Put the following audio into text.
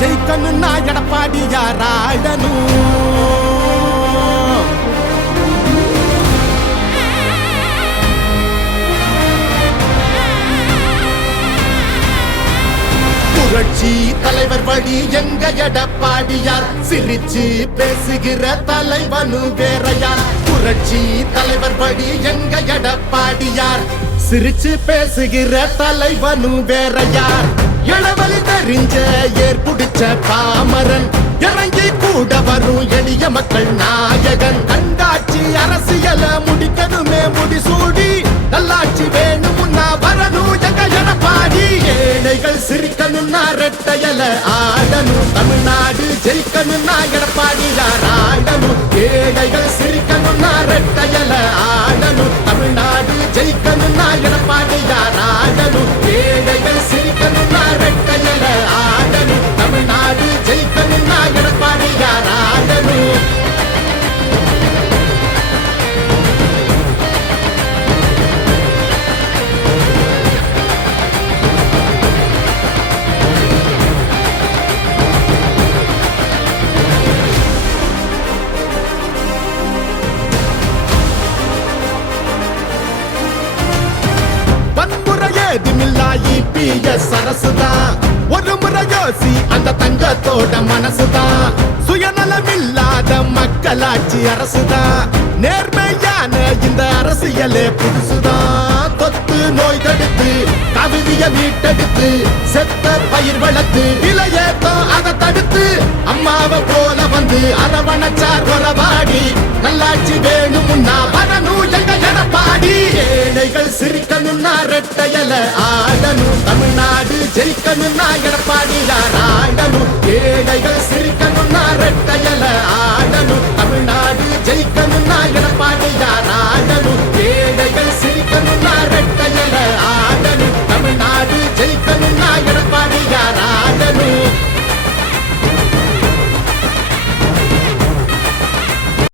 ஜெயிக்கணும்னா எடப்பாடியார் ஆடணும். புரட்சி தலைவர் வழி எங்க எடப்பாடியார், சிரிச்சு பேசுகிற தலைவனு வேறையார். புரட்சி தலைவர் வழி எங்க எடப்பாடியார், சிரிச்சு பேசுகிற தலைவனு வேறையார். இளவலி தெரிஞ்ச ஏற்புடிச்ச பாமரன், இறங்கி கூட வரும் எளிய மக்கள் நாயகன். கண்டாட்சி அரசியல முடிக்கணுமே முடிசூடி, நல்லாட்சி வேணும்னா வரணும் எங்க எடப்பாடி. ஏழைகள் சிரிக்கணும்னா ரெட்டையல ஆடணும், தமிழ்நாடு ஜெயிக்கணும்னா எடப்பாடியார் ஆடணும். ஏழைகள் சிரிக்கணும்னா ரெட்டையல ஆடணும், தமிழ்நாடு ஜெயிக்கணும்னா எடப்பாடியார் ஆடணும். ஏழைகள் சிரிக்கணும்னா ரெட்டையல ஆடணும், தமிழ்நாடு ஜெயிக்கணும்னா எடப்பாடியார் ஆடணும். சரசுதான் ஒரு முறை யோசி, அந்த தங்கத்தோட மனசுதான். சுயநலமில்லாத மக்களாட்சி அரசுதான், நேர்மையான இந்த அரசியலே புதுசுதான். தொத்து நோய் தடுத்து கவிதைய மீட்டெடுத்து, செத்த பயிர் வளர்த்து இளையேத்தம் அதை தடுத்து, அம்மாவை போல வந்து அரவணைச்சார் உறவாடி. நல்லாட்சி வேணும்னா வரணும் எங்க எடப்பாடி. ஏழைகள் சிரிக்கணும்னா ரெட்டையல ஆடணும், தமிழ்நாடு ஜெயிக்கணும்னா எடப்பாடியார் ஆடணும். ஏழைகள் சிரி